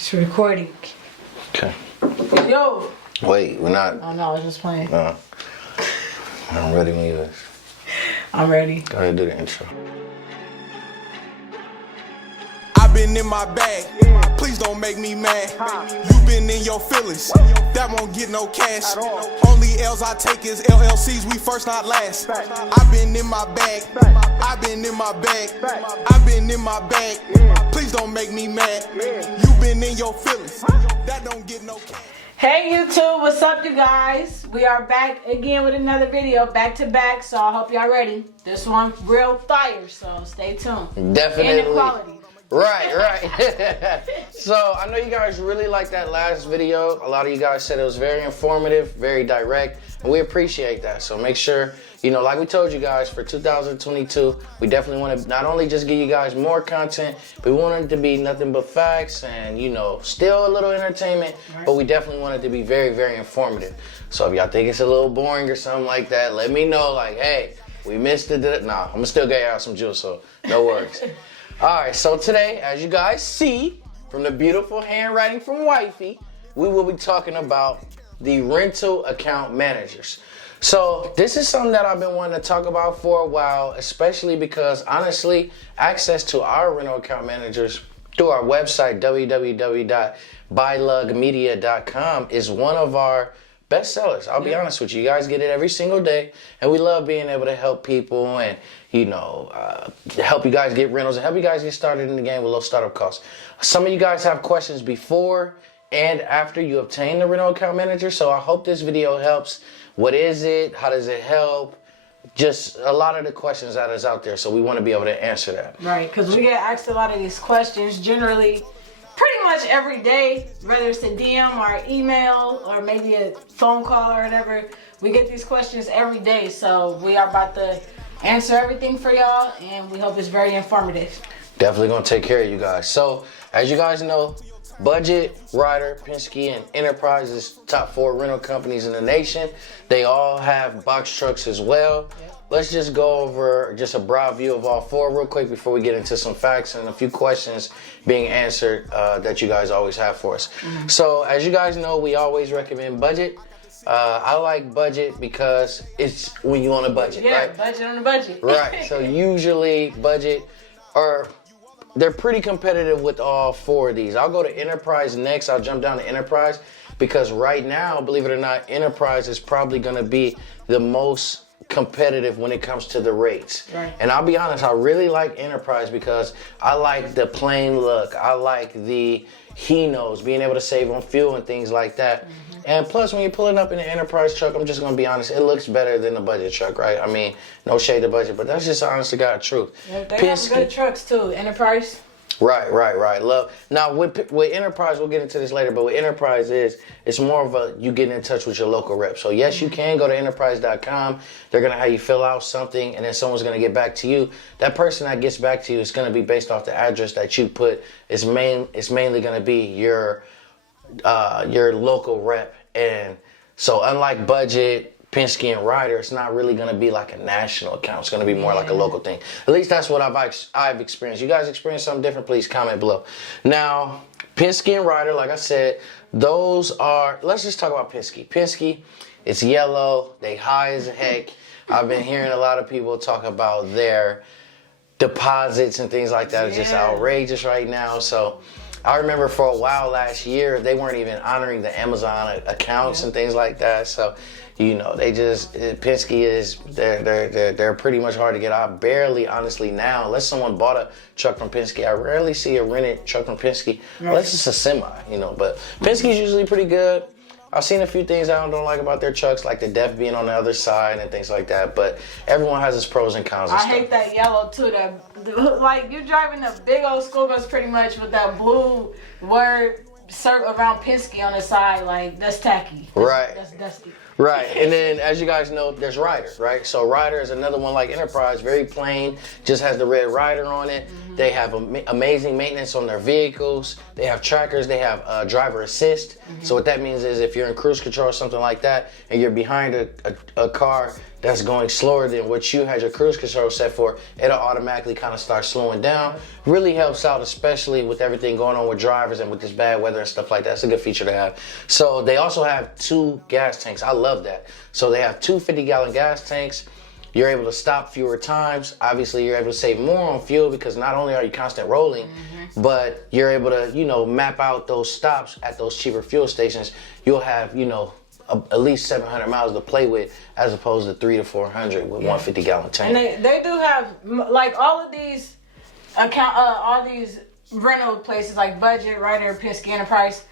It's recording. Okay. Yo. Wait, we're not. Oh no, I was just playing. No. I'm ready when you is. I'm ready. Go ahead and do the intro. I've been in my bag. Please don't make me mad. You been in your feelings. That won't get no cash. Only L's I take is LLCs. We first, not last. I've been in my bag. I've been in my bag. I've been in my bag. Please don't make me mad. You been in your feelings. That don't get no cash. Hey YouTube, what's up you guys? We are back again with another video, back to back, so I hope y'all ready. This one real fire, so stay tuned. Definitely. Inequality. Right. So I know you guys really liked that last video. A lot of you guys said it was very informative, very direct, and we appreciate that. So make sure, you know, like we told you guys, for 2022, we definitely want to not only just give you guys more content, but we want it to be nothing but facts and, you know, still a little entertainment, but we definitely want it to be very, very informative. So if y'all think it's a little boring or something like that, let me know, like, hey, we missed it. Nah, I'm gonna still get y'all some juice, so no worries. All right, so today, as you guys see from the beautiful handwriting from Wifey, we will be talking about the rental account managers. So this is something that I've been wanting to talk about for a while, especially because honestly, access to our rental account managers through our website, www.buylugmedia.com, is one of our best sellers. I'll be honest with you. You guys get it every single day, and we love being able to help people and, you know, help you guys get rentals and help you guys get started in the game with low startup costs. Some of you guys have questions before and after you obtain the rental account manager, so I hope this video helps. What is it? How does it help? Just a lot of the questions that is out there, so we want to be able to answer that. Right, because we get asked a lot of these questions generally pretty much every day, whether it's a DM or email or maybe a phone call or whatever. We get these questions every day, so we are about to answer everything for y'all, and we hope it's very informative. Definitely gonna take care of you guys. So, as you guys know, Budget, Ryder, Penske, and Enterprise is top 4 rental companies in the nation. They all have box trucks as well. Let's just go over just a broad view of all 4 real quick before we get into some facts and a few questions being answered that you guys always have for us. So, as you guys know, we always recommend Budget. I like Budget because it's when you on a budget, right? Budget on a budget. Right. So usually Budget, or they're pretty competitive with all 4 of these. I'll go to Enterprise next. I'll jump down to Enterprise because right now, believe it or not, Enterprise is probably going to be the most competitive when it comes to the rates. Right. And I'll be honest, I really like Enterprise because I like the plain look. I like the he knows, being able to save on fuel and things like that. And plus, when you're pulling up in an Enterprise truck, I'm just going to be honest, it looks better than a budget truck, right? I mean, no shade to budget, but that's just honest to God truth. Yeah, they have good trucks too, Enterprise. Right. Love. Now, with Enterprise, we'll get into this later, but with Enterprise it's more of a, you getting in touch with your local rep. So yes, you can go to enterprise.com. They're going to have you fill out something, and then someone's going to get back to you. That person that gets back to you is going to be based off the address that you put. It's mainly going to be your local rep. And so unlike Budget, Penske, and Ryder, it's not really going to be like a national account. It's going to be more like a local thing. At least that's what I've experienced. You guys experience something different, please comment below. Now, Penske and Ryder, like I said, those are, let's just talk about Penske. Penske, it's yellow. They high as heck. I've been hearing a lot of people talk about their deposits and things like that. It's just outrageous right now. So I remember for a while last year, they weren't even honoring the Amazon accounts and things like that. So, you know, they just, Penske is, they're pretty much hard to get. I barely, honestly now, unless someone bought a truck from Penske, I rarely see a rented truck from Penske, unless it's a semi, you know. But Penske's usually pretty good. I've seen a few things I don't like about their trucks, like the def being on the other side and things like that. But everyone has its pros and cons. I hate that yellow too. Like you're driving a big old school bus pretty much with that blue word circle around Penske on the side. Like that's tacky. That's dusty. Right, and then as you guys know, there's Rider, right? So Rider is another one like Enterprise, very plain, just has the red Rider on it. They have amazing maintenance on their vehicles. They have trackers, they have driver assist. So what that means is if you're in cruise control or something like that, and you're behind a car that's going slower than what you had your cruise control set for, it'll automatically kind of start slowing down. Really helps out, especially with everything going on with drivers and with this bad weather and stuff like that. It's a good feature to have. So they also have 2 gas tanks. I love that. So they have 2 50-gallon gas tanks. You're able to stop fewer times. Obviously, you're able to save more on fuel because not only are you constant rolling, but you're able to, you know, map out those stops at those cheaper fuel stations. You'll have, you know, at least 700 miles to play with, as opposed to 300 to 400 with 150-gallon tank. And they do have, like, all of these all these rental places like Budget, Ryder, Penske, Enterprise.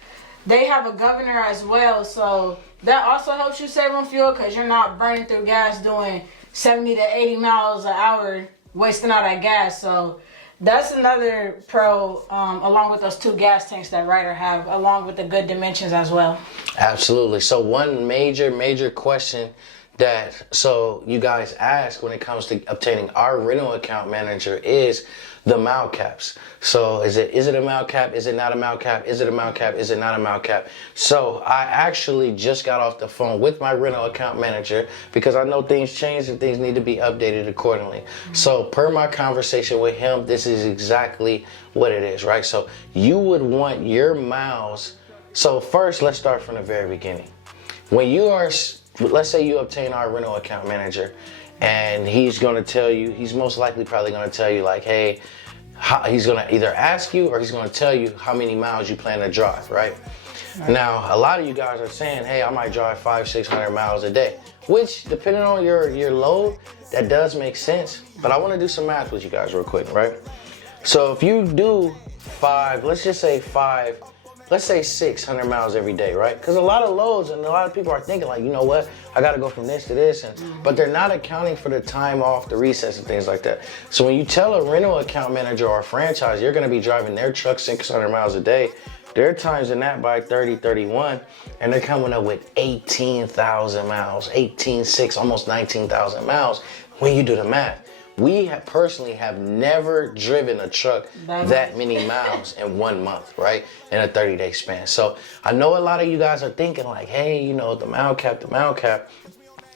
They have a governor as well, so that also helps you save on fuel because you're not burning through gas doing 70 to 80 miles an hour, wasting all that gas. So that's another pro, along with those 2 gas tanks that Ryder have, along with the good dimensions as well. Absolutely. So one major question that you guys ask when it comes to obtaining our rental account manager is the mile caps. So is it a mile cap? Is it not a mile cap? Is it a mile cap? Is it not a mile cap? So I actually just got off the phone with my rental account manager because I know things change and things need to be updated accordingly. So per my conversation with him, this is exactly what it is, right? So you would want your miles. So first, let's start from the very beginning. When you are, let's say you obtain our rental account manager, and he's going to tell you, he's most likely probably going to tell you like, hey, he's going to either ask you or he's going to tell you how many miles you plan to drive, right? Now, a lot of you guys are saying, hey, I might drive 500-600 miles a day, which depending on your load, that does make sense. But I want to do some math with you guys real quick, right? So if you do let's say 600 miles every day, right? Because a lot of loads and a lot of people are thinking like, you know what, I gotta go from this to this, but they're not accounting for the time off, the recess and things like that. So when you tell a rental account manager or a franchise, you're gonna be driving their truck 600 miles a day, they're timesing that by 30, 31, and they're coming up with 18,000 miles, 18,600, almost 19,000 miles when you do the math. We personally have never driven a truck that many miles in 1 month, right? In a 30-day span. So I know a lot of you guys are thinking like, hey, you know, the mile cap.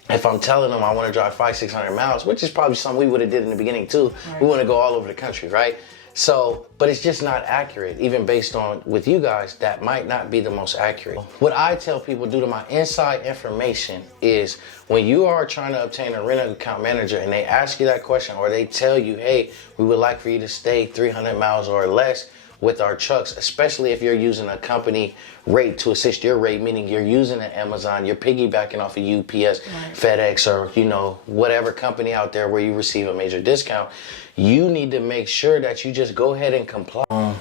If I'm telling them I want to drive 500-600 miles, which is probably something we would have did in the beginning too. Right. We want to go all over the country, right? So, but it's just not accurate. Even based on with you guys, that might not be the most accurate. What I tell people due to my inside information is when you are trying to obtain a rental account manager and they ask you that question or they tell you, hey, we would like for you to stay 300 miles or less with our trucks, especially if you're using a company rate to assist your rate, meaning you're using an Amazon, you're piggybacking off of UPS, FedEx, or, you know, whatever company out there where you receive a major discount, you need to make sure that you just go ahead and comply. Oh,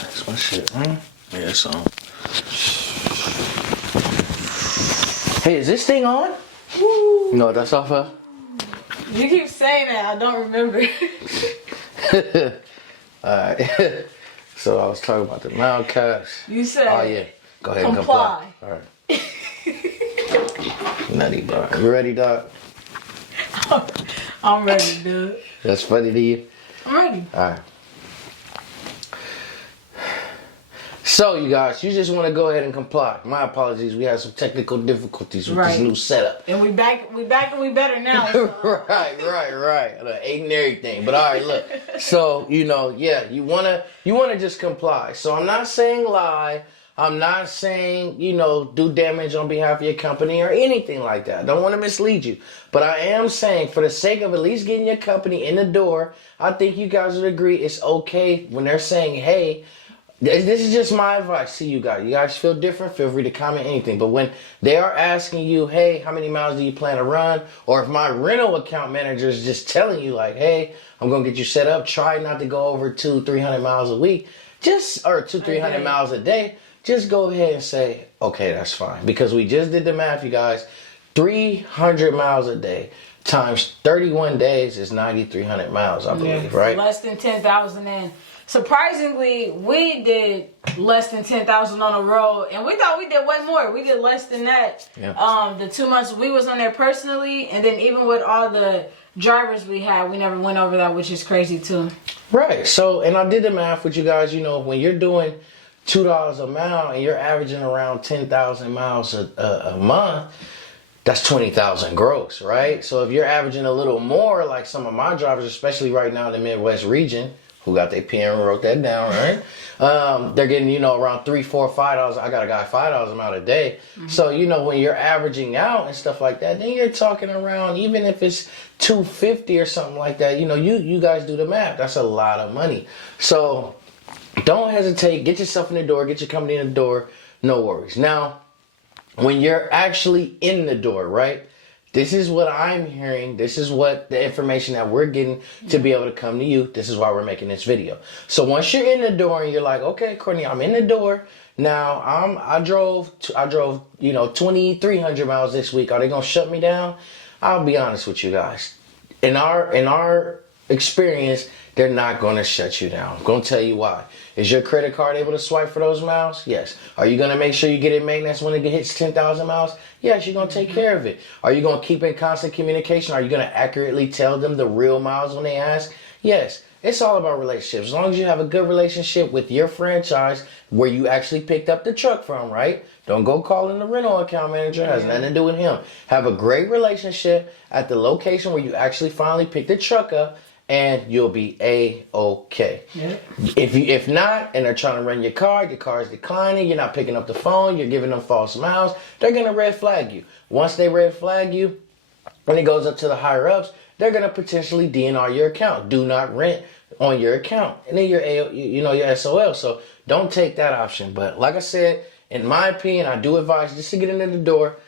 that's my shit, huh? Yeah, it's on. Hey, is this thing on? Woo. No, that's off of. You keep saying that, I don't remember. Alright. So I was talking about the mile caps. You said, oh yeah, go ahead comply. And comply. Alright. Nutty, bro. You ready, Doc? I'm ready, dude. That's funny to you? I'm ready. Alright. So, you guys, you just want to go ahead and comply. My apologies, we had some technical difficulties with this new setup. And we back and we better now. So. right. I ate and everything. But all right, look. So, you know, yeah, you wanna just comply. So I'm not saying lie. I'm not saying, you know, do damage on behalf of your company or anything like that. I don't want to mislead you. But I am saying, for the sake of at least getting your company in the door, I think you guys would agree it's okay when they're saying, hey, this is just my advice to you guys. You guys feel different, feel free to comment anything. But when they are asking you, hey, how many miles do you plan to run? Or if my rental account manager is just telling you like, hey, I'm going to get you set up. Try not to go over 200-300 miles a week. Or 200-300 miles a day. Just go ahead and say, okay, that's fine. Because we just did the math, you guys. 300 miles a day. times 31 days is 9,300 miles, I believe, right? Less than 10,000. And surprisingly, we did less than 10,000 on the road, and we thought we did way more. We did less than that. Yeah. The 2 months we was on there personally, and then even with all the drivers we had, we never went over that, which is crazy too. Right. So, and I did the math with you guys. You know, when you're doing $2 a mile and you're averaging around 10,000 miles a month, that's 20,000 gross, right? So if you're averaging a little more, like some of my drivers, especially right now in the Midwest region, who got their pen and wrote that down, right? They're getting, you know, around $3, $4, $5. I got a guy $5 a mile a day. So, you know, when you're averaging out and stuff like that, then you're talking around, even if it's $250 or something like that, you know, you guys do the math. That's a lot of money. So don't hesitate. Get yourself in the door. Get your company in the door. No worries. Now, when you're actually in the door, right? This is what I'm hearing. This is what the information that we're getting to be able to come to you. This is why we're making this video. So once you're in the door and you're like, okay, Courtney, I'm in the door. Now I drove, you know, 2,300 miles this week. Are they gonna shut me down? I'll be honest with you guys. In our experience, they're not going to shut you down. I'm going to tell you why. Is your credit card able to swipe for those miles? Yes. Are you going to make sure you get it maintenance when it hits 10,000 miles? Yes, you're going to take care of it. Are you going to keep in constant communication? Are you going to accurately tell them the real miles when they ask? Yes. It's all about relationships. As long as you have a good relationship with your franchise where you actually picked up the truck from, right? Don't go calling the rental account manager. It has nothing to do with him. Have a great relationship at the location where you actually finally pick the truck up, and you'll be A-okay. Yeah. If not, and they're trying to run your car's declining, you're not picking up the phone, you're giving them false miles, they're going to red flag you. Once they red flag you, when it goes up to the higher ups, they're going to potentially DNR your account. Do not rent on your account. And then your SOL. So don't take that option. But like I said, in my opinion, I do advise just to get into the door.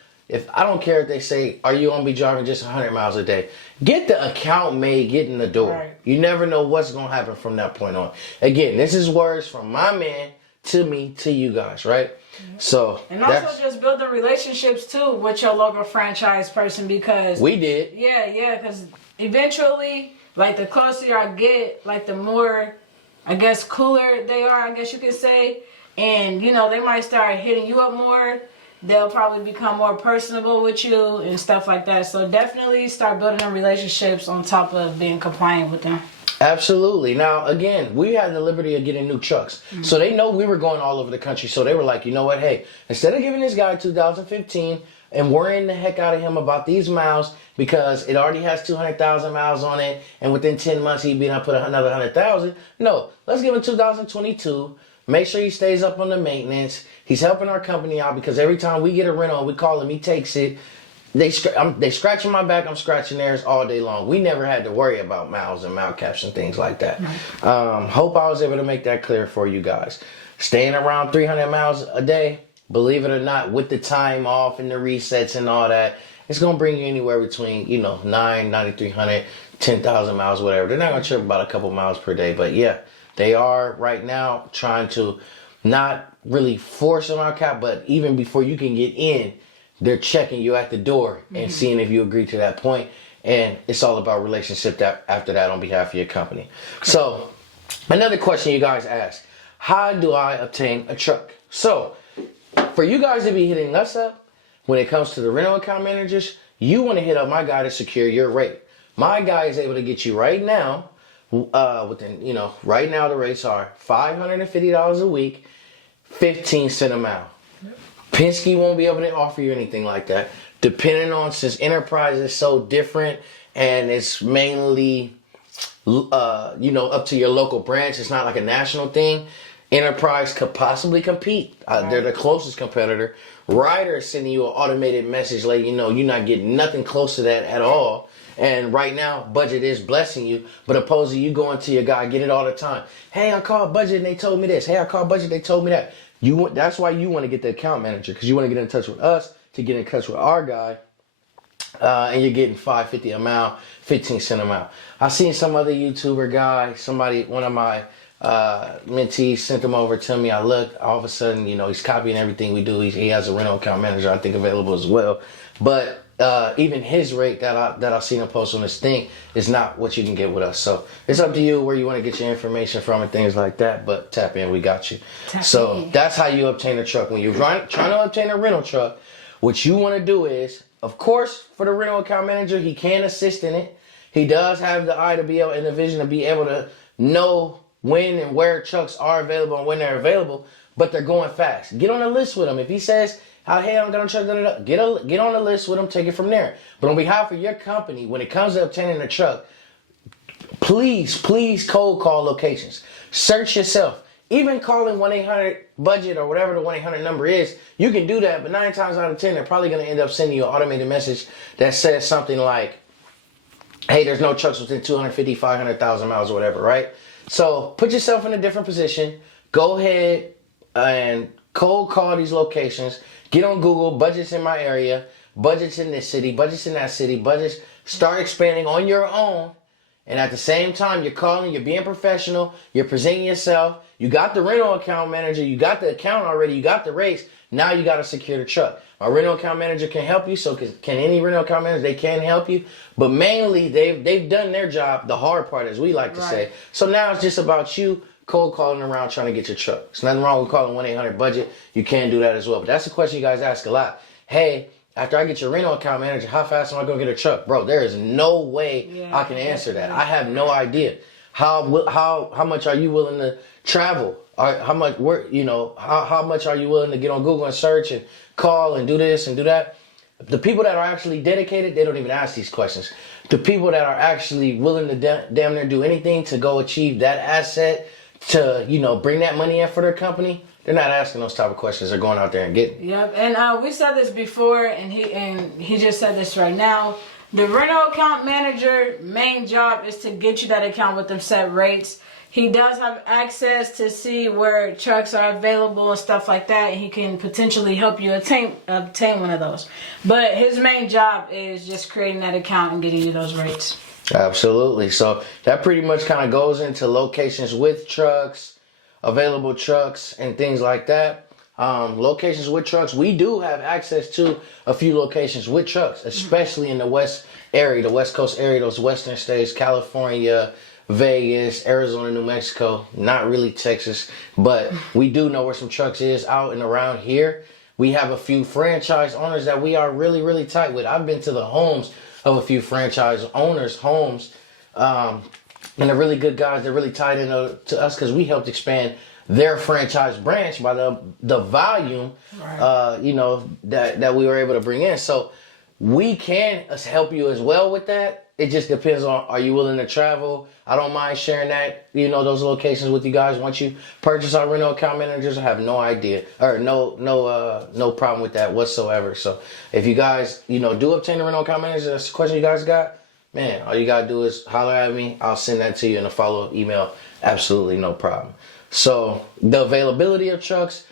I don't care if they say, are you going to be driving just 100 miles a day? Get the account made, get in the door. Right. You never know what's going to happen from that point on. Again, this is words from my man to me, to you guys, right? So, and also just building relationships too with your local franchise person, because we did. Yeah, because eventually, like, the closer I get, like, the more, I guess, cooler they are, I guess you could say. And, you know, they might start hitting you up more. They'll probably become more personable with you and stuff like that. So definitely start building them relationships on top of being compliant with them. Absolutely. Now, again, we had the liberty of getting new trucks. Mm-hmm. So they know we were going all over the country. So they were like, you know what? Hey, instead of giving this guy 2015 and worrying the heck out of him about these miles because it already has 200,000 miles on it, and within 10 months he'd be able to put another 100,000. No, let's give him 2022. Make sure he stays up on the maintenance. He's helping our company out because every time we get a rental, we call him, he takes it. They scratching my back, I'm scratching theirs all day long. We never had to worry about miles and mile caps and things like that. Hope I was able to make that clear for you guys. Staying around 300 miles a day, believe it or not, with the time off and the resets and all that, it's going to bring you anywhere between, 9,300, 10,000 miles, whatever. They're not going to trip about a couple miles per day, but yeah. They are right now trying to not really force a mile cap, but even before you can get in, they're checking you at the door and seeing if you agree to that point. And it's all about relationship after that on behalf of your company. So another question you guys ask, how do I obtain a truck? So for you guys to be hitting us up when it comes to the rental account managers, you want to hit up my guy to secure your rate. My guy is able to get you right now. Right now the rates are $550 a week, 15 cents a mile. Penske won't be able to offer you anything like that. Depending on, since Enterprise is so different and it's mainly, up to your local branch. It's not like a national thing. Enterprise could possibly compete. They're the closest competitor. Ryder is sending you an automated message letting you know you're not getting nothing close to that at all. And right now, Budget is blessing you, but opposed to you going to your guy, get it all the time. Hey, I called Budget and they told me this. Hey, I called Budget, they told me that. That's why you want to get the account manager, because you want to get in touch with us to get in touch with our guy. And you're getting $5.50 a mile, 15 cents a mile. I seen some other YouTuber guy, one of my mentees sent them over to me. I looked, all of a sudden, he's copying everything we do. He has a rental account manager, I think, available as well. But even his rate that I've seen him post on this thing is not what you can get with us. So it's up to you where you want to get your information from and things like that. But tap in, we got you. That's how you obtain a truck. When you're trying to obtain a rental truck, what you want to do is, of course, for the rental account manager, he can assist in it. He does have the eye to be able and the vision to be able to know when and where trucks are available and when they're available, but they're going fast. Get on a list with him. If he says, hey, I'm going to truck, get on the list with him, take it from there. But on behalf of your company, when it comes to obtaining a truck, please cold call locations. Search yourself. Even calling 1-800-BUDGET or whatever the 1-800 number is, you can do that, but 9 times out of 10, they're probably going to end up sending you an automated message that says something like, hey, there's no trucks within 250, 500,000 miles or whatever, right? So put yourself in a different position. Go ahead and cold call these locations. Get on Google, budgets in my area, budgets in this city, budgets in that city, budgets. Start expanding on your own. And at the same time, you're calling, you're being professional, you're presenting yourself. You got the rental account manager, you got the account already, you got the rates. Now you got to secure the truck. A rental account manager can help you, so can any rental account manager, they can help you. But mainly, they've done their job, the hard part, as we like to say. So now it's just about you cold calling around trying to get your truck. There's nothing wrong with calling 1-800-BUDGET. You can do that as well. But that's a question you guys ask a lot. Hey, after I get your rental account manager, how fast am I going to get a truck? Bro, there is no way I can answer that. I have no idea. How much are you willing to travel? Or how much how much are you willing to get on Google and search and call and do this and do that? The people that are actually dedicated, they don't even ask these questions. The people that are actually willing to damn near do anything to go achieve that asset, to bring that money in for their company, they're not asking those type of questions. They're going out there and getting. Yep, and we said this before, and he just said this right now. The rental account manager main job is to get you that account with them set rates. He does have access to see where trucks are available and stuff like that, and he can potentially help you obtain one of those. But his main job is just creating that account and getting you those rates. Absolutely. So that pretty much kind of goes into locations with trucks, available trucks, and things like that. Locations with trucks, we do have access to a few locations with trucks, especially in the West area, the West Coast area, those western states, California, Vegas, Arizona, New Mexico, not really Texas, but we do know where some trucks is out and around here. We have a few franchise owners that we are really, really tight with. I've been to the homes of a few franchise owners' homes, and they're really good guys. They're really tied in to us because we helped expand their franchise branch by the volume, that we were able to bring in. So we can help you as well with that. It just depends on, are you willing to travel? I don't mind sharing that, those locations with you guys. Once you purchase our rental account managers, I have no idea or no problem with that whatsoever. So if you guys, do obtain a rental account manager, that's a question you guys got, man, all you got to do is holler at me. I'll send that to you in a follow-up email. Absolutely no problem. So the availability of trucks,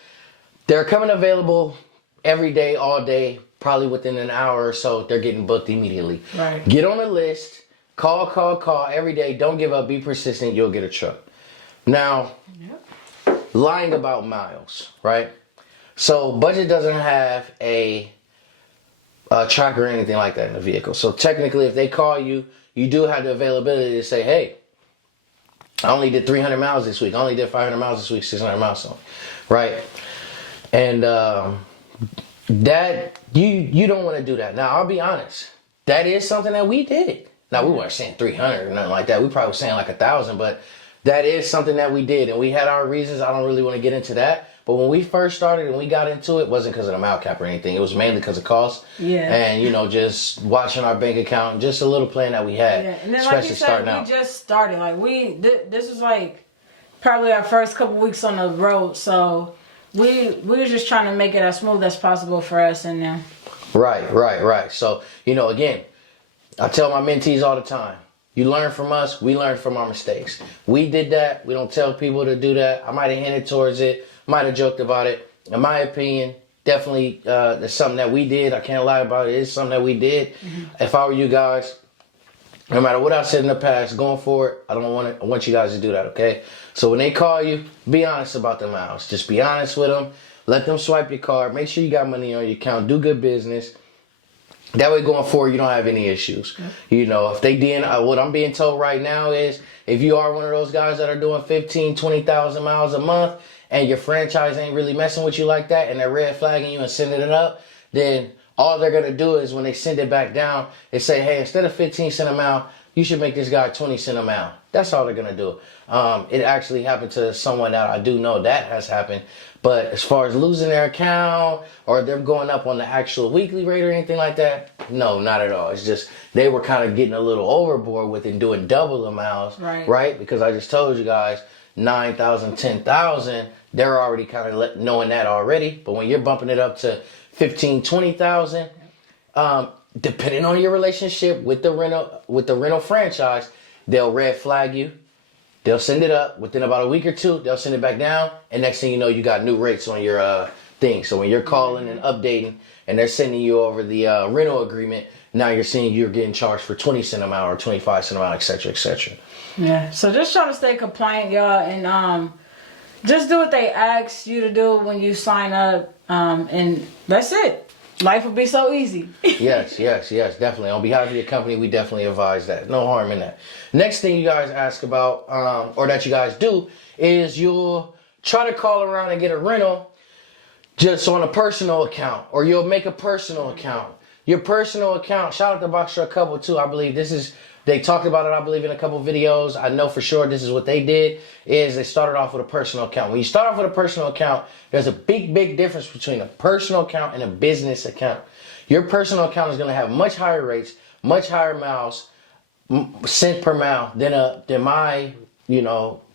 they're coming available every day, all day. Probably within an hour or so, they're getting booked immediately. Right. Get on the list. Call every day. Don't give up. Be persistent. You'll get a truck. Now, lying about miles, right? So Budget doesn't have a tracker or anything like that in the vehicle. So technically, if they call you, you do have the availability to say, hey, I only did 300 miles this week. I only did 500 miles this week, 600 miles, right? And that you don't want to do that. Now, I'll be honest. That is something that we did. Now, we weren't saying 300 or nothing like that. We probably were saying like 1,000, but that is something that we did. And we had our reasons. I don't really want to get into that. But when we first started and we got into it wasn't because of the mile cap or anything. It was mainly because of cost. Yeah. And, just watching our bank account, just a little plan that we had. Yeah. And then, especially like you said, starting out. We just started. Like, this was like probably our first couple weeks on the road. So we were just trying to make it as smooth as possible for us in there. Right. So, again, I tell my mentees all the time, you learn from us, we learn from our mistakes. We did that. We don't tell people to do that. I might have hinted towards it, might have joked about it. In my opinion, definitely there's something that we did. I can't lie about it. It's something that we did. Mm-hmm. If I were you guys, no matter what I said in the past, going forward, I want you guys to do that, okay? So when they call you, be honest about the miles. Just be honest with them. Let them swipe your card. Make sure you got money on your account. Do good business. That way going forward, you don't have any issues. You know, if they did, what I'm being told right now is if you are one of those guys that are doing 15, 20,000 miles a month and your franchise ain't really messing with you like that and they're red flagging you and sending it up, then all they're going to do is when they send it back down, they say, hey, instead of 15 cents a mile, you should make this guy 20 cents a mile. That's all they're going to do. It actually happened to someone that I do know that has happened. But as far as losing their account or them going up on the actual weekly rate or anything like that, no, not at all. It's just they were kind of getting a little overboard with it, doing double the miles, right? Because I just told you guys 9,000, 10,000, they're already kind of knowing that already. But when you're bumping it up to 15, 20,000, depending on your relationship with the rental franchise, they'll red flag you. They'll send it up within about a week or two. They'll send it back down, and next thing you know, you got new rates on your thing. So when you're calling and updating, and they're sending you over the rental agreement, now you're seeing you're getting charged for 20 cents a mile or 25 cents a mile, etc., etc. Yeah. So just try to stay compliant, y'all, and just do what they ask you to do when you sign up, and that's it. Life would be so easy. Yes, definitely. On behalf of your company, we definitely advise that. No harm in that. Next thing you guys ask about, or that you guys do, is you'll try to call around and get a rental just on a personal account, or you'll make a personal account. Your personal account, shout out to Box Truck Couple too. I believe they talked about it, I believe, in a couple videos. I know for sure this is what they did, is they started off with a personal account. When you start off with a personal account, there's a big difference between a personal account and a business account. Your personal account is going to have much higher rates, much higher miles, cent per mile than my,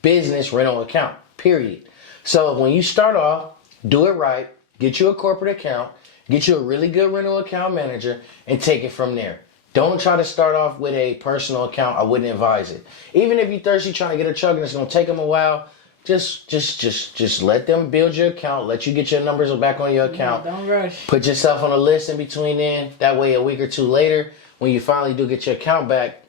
business rental account, period. So when you start off, do it right, get you a corporate account, get you a really good rental account manager, and take it from there. Don't try to start off with a personal account. I wouldn't advise it. Even if you're thirsty trying to get a truck and it's going to take them a while, just let them build your account. Let you get your numbers back on your account. Don't rush. Put yourself on a list in between then. That way a week or two later, when you finally do get your account back,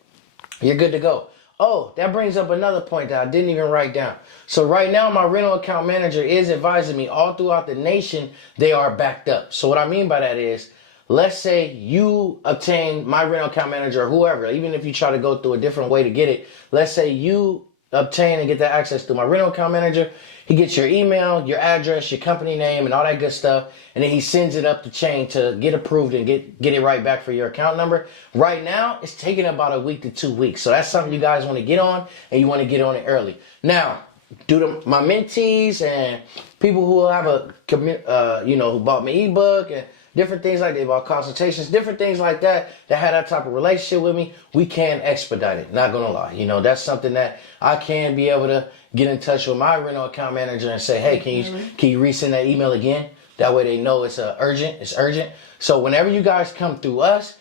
you're good to go. Oh, that brings up another point that I didn't even write down. So right now, my rental account manager is advising me all throughout the nation, they are backed up. So what I mean by that is, let's say you obtain my rental account manager or whoever, even if you try to go through a different way to get it, let's say you obtain and get that access through my rental account manager. He gets your email, your address, your company name, and all that good stuff. And then he sends it up the chain to get approved and get it right back for your account number. Right now, it's taking about a week to 2 weeks. So that's something you guys want to get on, and you want to get on it early. Now, my mentees and people who have who bought my ebook and different things like that, about consultations, different things like that had that type of relationship with me, we can expedite it. Not gonna lie. That's something that I can be able to get in touch with my rental account manager and say, hey, can you resend that email again? That way they know it's urgent. So whenever you guys come through us,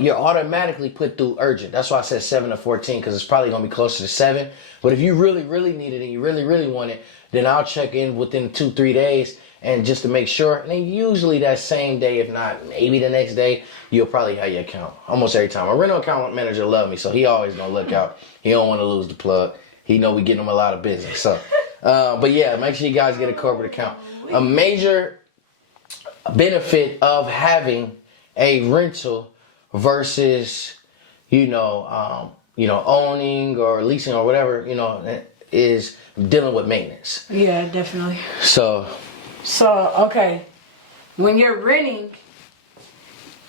you're automatically put through urgent. That's why I said 7 to 14, because it's probably gonna be closer to 7. But if you really, really need it and you really, really want it, then I'll check in within 2-3 days. And just to make sure, and then usually that same day, if not maybe the next day, you'll probably have your account. Almost every time. My rental account manager loves me, so he always gonna look out. He don't want to lose the plug. He know we getting him a lot of business. So, but yeah, make sure you guys get a corporate account. A major benefit of having a rental versus, owning or leasing or whatever, is dealing with maintenance. Yeah, definitely. So, okay, when you're renting,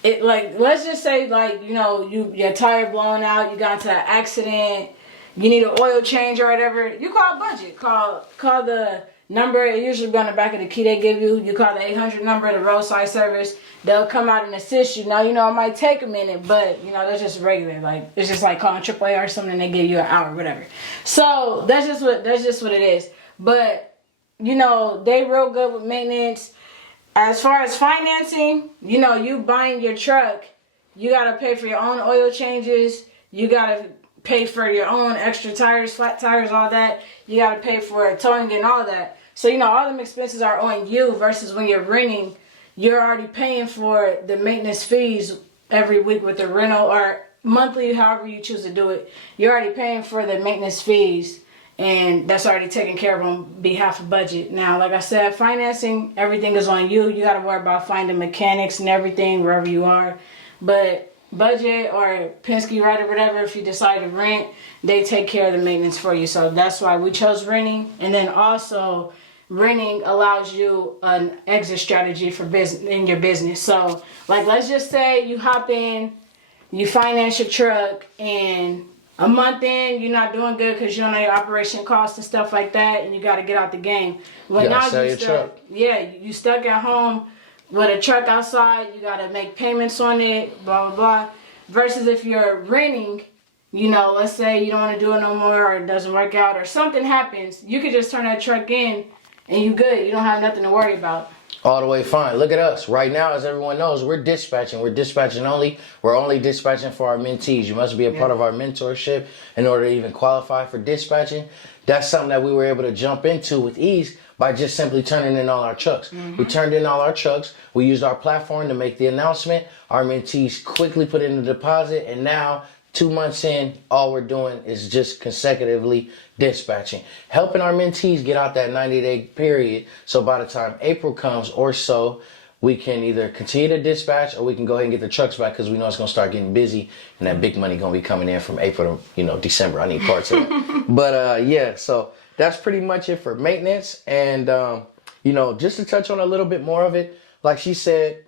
it let's just say your tire blown out, you got into an accident, you need an oil change or whatever, you call budget. Call the number, it usually be on the back of the key they give you. You call the 800 number, the roadside service. They'll come out and assist you. Now, it might take a minute, but, that's just regular. It's just like calling AAA or something, they give you an hour, whatever. So, that's just what it is. But, they real good with maintenance. As far as financing, you buying your truck, you got to pay for your own oil changes. You got to pay for your own extra tires, flat tires, all that. You got to pay for towing and all that. So, all them expenses are on you versus when you're renting, you're already paying for the maintenance fees every week with the rental or monthly, however you choose to do it. You're already paying for the maintenance fees, and that's already taken care of on behalf of budget. Now, like I said, financing, everything is on you. You got to worry about finding mechanics and everything wherever you are. But Budget or Penske Ride or whatever, if you decide to rent, they take care of the maintenance for you. So that's why we chose renting. And then also, renting allows you an exit strategy for business in your business. So, like, let's just say you hop in, you finance your truck, and a month in, you're not doing good because you don't know your operation costs and stuff like that, and you got to get out the game. Well, now sell your truck. Yeah, you stuck at home with a truck outside. You got to make payments on it, blah, blah, blah. Versus if you're renting, you know, let's say you don't want to do it no more or it doesn't work out or something happens, you could just turn that truck in and you good. You don't have nothing to worry about. All the way fine. Look at us. Right now, as everyone knows, we're dispatching. We're dispatching only. We're only dispatching for our mentees. You must be a part of our mentorship in order to even qualify for dispatching. That's something that we were able to jump into with ease by just simply turning in all our trucks. We turned in all our trucks. We used our platform to make the announcement. Our mentees quickly put in the deposit, and now 2 months in, all we're doing is just consecutively dispatching, helping our mentees get out that 90-day period. So by the time April comes or so, we can either continue to dispatch or we can go ahead and get the trucks back because we know it's going to start getting busy and that big money going to be coming in from April to, December. I need parts of it. But yeah, so that's pretty much it for maintenance. And, just to touch on a little bit more of it, like she said,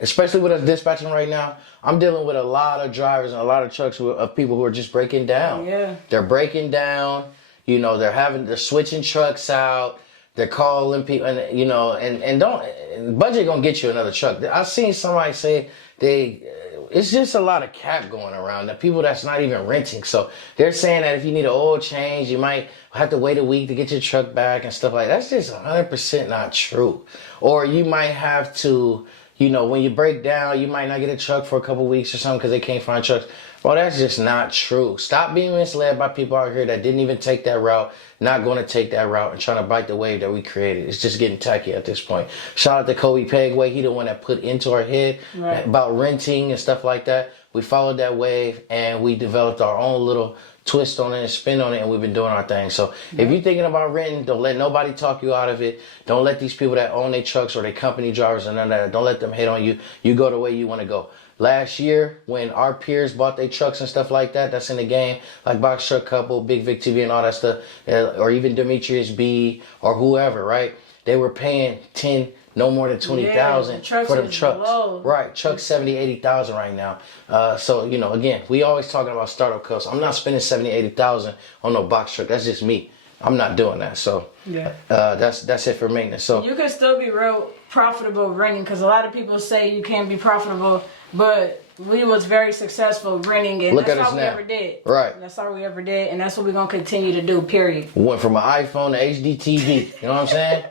especially with us dispatching right now, I'm dealing with a lot of drivers and a lot of trucks of people who are just breaking down. Yeah. They're breaking down. They're switching trucks out. They're calling people, and Budget gonna get you another truck. I've seen somebody say it's just a lot of cap going around. The people that's not even renting. So they're saying that if you need an oil change, you might have to wait a week to get your truck back and stuff like that. That's just 100% not true. Or you might have to, when you break down, you might not get a truck for a couple weeks or something because they can't find trucks. Well, that's just not true. Stop being misled by people out here that didn't even take that route, not going to take that route, and trying to bite the wave that we created. It's just getting tacky at this point. Shout out to Kobe Pegway. He the one that put into our head about renting and stuff like that. We followed that wave, and we developed our own little twist on it and spin on it, and we've been doing our thing. So if you're thinking about renting, don't let nobody talk you out of it. Don't let these people that own their trucks or their company drivers and none of that, don't let them hate on you. You go the way you want to go. Last year, when our peers bought their trucks and stuff like that, that's in the game, like Box Truck Couple, Big Vic TV and all that stuff, or even Demetrius B or whoever, right? They were paying no more than 20,000 for them trucks. Low. Right, trucks 70, 80,000 right now. So, again, we always talking about startup costs. I'm not spending 70, 80,000 on no box truck. That's just me. I'm not doing that. So that's it for maintenance. So you can still be real profitable renting because a lot of people say you can't be profitable, but we was very successful renting, and that's all we ever did. Right. That's all we ever did, and that's what we're gonna continue to do. Period. We went from an iPhone to HD TV. You know what I'm saying?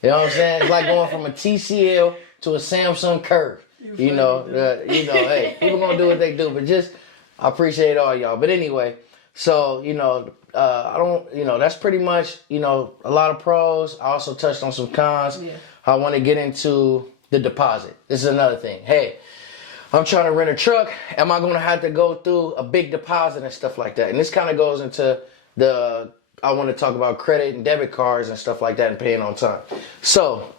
It's like going from a TCL to a Samsung Curve. Hey, people gonna do what they do, but I appreciate all y'all. But anyway, so that's pretty much a lot of pros. I also touched on some cons. Yeah. I want to get into the deposit. This is another thing. Hey, I'm trying to rent a truck. Am I going to have to go through a big deposit and stuff like that? And this kind of goes into I want to talk about credit and debit cards and stuff like that and paying on time. So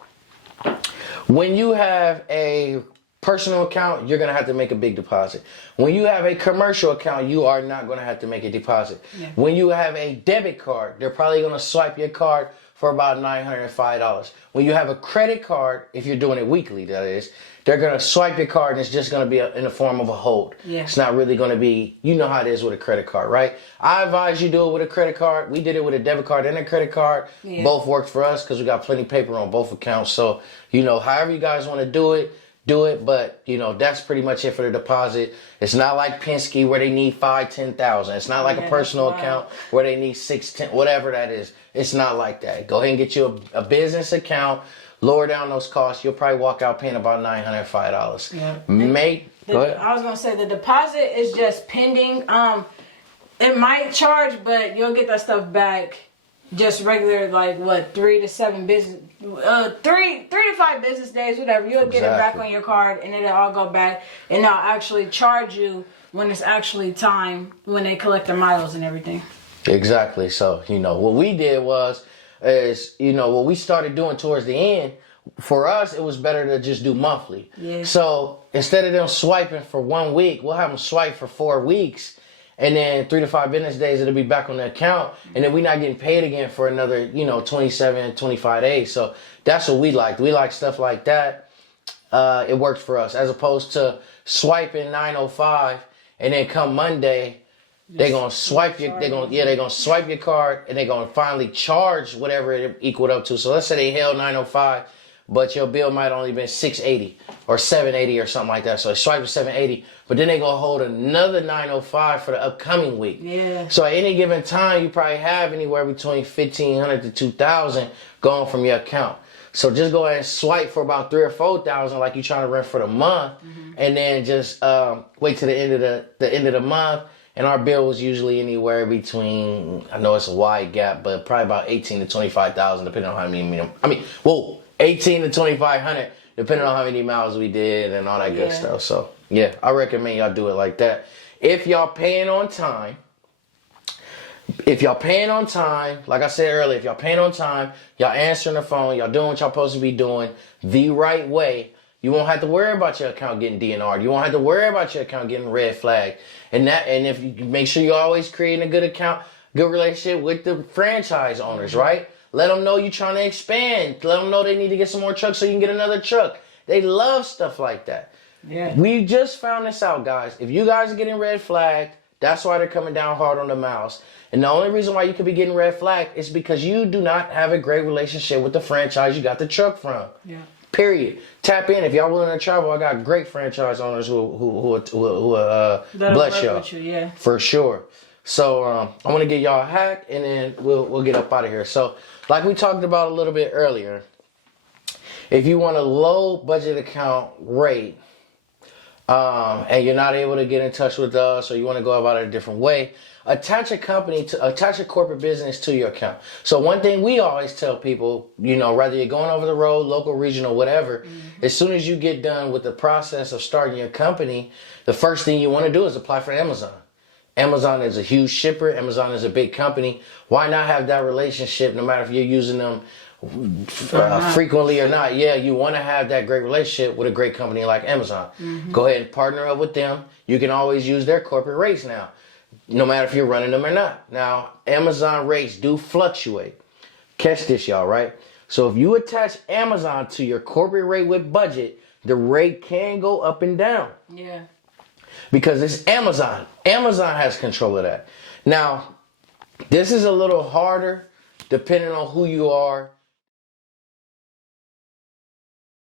when you have a personal account, you're going to have to make a big deposit. When you have a commercial account, you are not going to have to make a deposit. Yeah. When you have a debit card, they're probably going to swipe your card for about $905. When you have a credit card, if you're doing it weekly, that is, they're going to swipe your card and it's just going to be in the form of a hold. Yeah. It's not really going to be, how it is with a credit card, right? I advise you do it with a credit card. We did it with a debit card and a credit card. Yeah. Both worked for us because we got plenty of paper on both accounts. So, however you guys want to do it, but that's pretty much it for the deposit. It's not like Penske where they need 5,000-10,000. It's not like a personal account where they need 6,000-10,000, whatever that is. It's not like that. Go ahead and get you a business account, lower down those costs. You'll probably walk out paying about $905. Yeah. Go ahead. I was gonna say the deposit is just pending. It might charge, but you'll get that stuff back. Just regular, 3 to 5 business days, whatever. You'll get it back on your card, and it'll all go back, and they'll actually charge you when it's actually time, when they collect their miles and everything. Exactly. So, what we did what we started doing towards the end for us, it was better to just do monthly. Yeah. So instead of them swiping for 1 week, we'll have them swipe for 4 weeks. And then 3 to 5 business days, it'll be back on the account. And then we're not getting paid again for another, 27, 25 days. So that's what we like. We like stuff like that. It works for us. As opposed to swiping 9:05 and then come Monday, they're gonna swipe swipe your card and they're gonna finally charge whatever it equaled up to. So let's say they held 9:05, but your bill might only been $680 or $780 or something like that. So they swipe $780, but then they gonna hold another 9:05 for the upcoming week. Yeah. So at any given time, you probably have anywhere between $1,500 to $2,000 going from your account. So just go ahead and swipe for about $3,000 or $4,000 like you're trying to rent for the month, and then just wait to the end of the month. And our bill was usually anywhere between, I know it's a wide gap, but probably about $18,000 to $25,000, depending on how many. 18 to 2,500, depending on how many miles we did and all that good stuff. So yeah, I recommend y'all do it like that. If y'all paying on time, like I said earlier, if y'all paying on time, y'all answering the phone, y'all doing what y'all supposed to be doing the right way, you won't have to worry about your account getting DNR'd. You won't have to worry about your account getting red flagged. And if you make sure you're always creating a good account, good relationship with the franchise owners, right? Let them know you're trying to expand. Let them know they need to get some more trucks so you can get another truck. They love stuff like that. Yeah. We just found this out, guys. If you guys are getting red flagged, that's why they're coming down hard on the mouse. And the only reason why you could be getting red flagged is because you do not have a great relationship with the franchise you got the truck from. Yeah. Period. Tap in. If y'all willing to travel, I got great franchise owners who bless y'all. Yeah. For sure. So I want to get y'all a hack, and then we'll get up out of here. So like we talked about a little bit earlier, if you want a low budget account rate, and you're not able to get in touch with us, or you want to go about it a different way, attach a corporate business to your account. So one thing we always tell people, whether you're going over the road, local, regional, whatever, as soon as you get done with the process of starting your company, the first thing you want to do is apply for Amazon. Amazon is a huge shipper. Amazon is a big company. Why not have that relationship no matter if you're using them frequently or not? Yeah, you want to have that great relationship with a great company like Amazon. Go ahead and partner up with them. You can always use their corporate rates now, no matter if you're running them or not. Now, Amazon rates do fluctuate. Catch this, y'all, right? So if you attach Amazon to your corporate rate with budget, the rate can go up and down. Yeah. Because it's Amazon. Amazon has control of that. Now, this is a little harder depending on who you are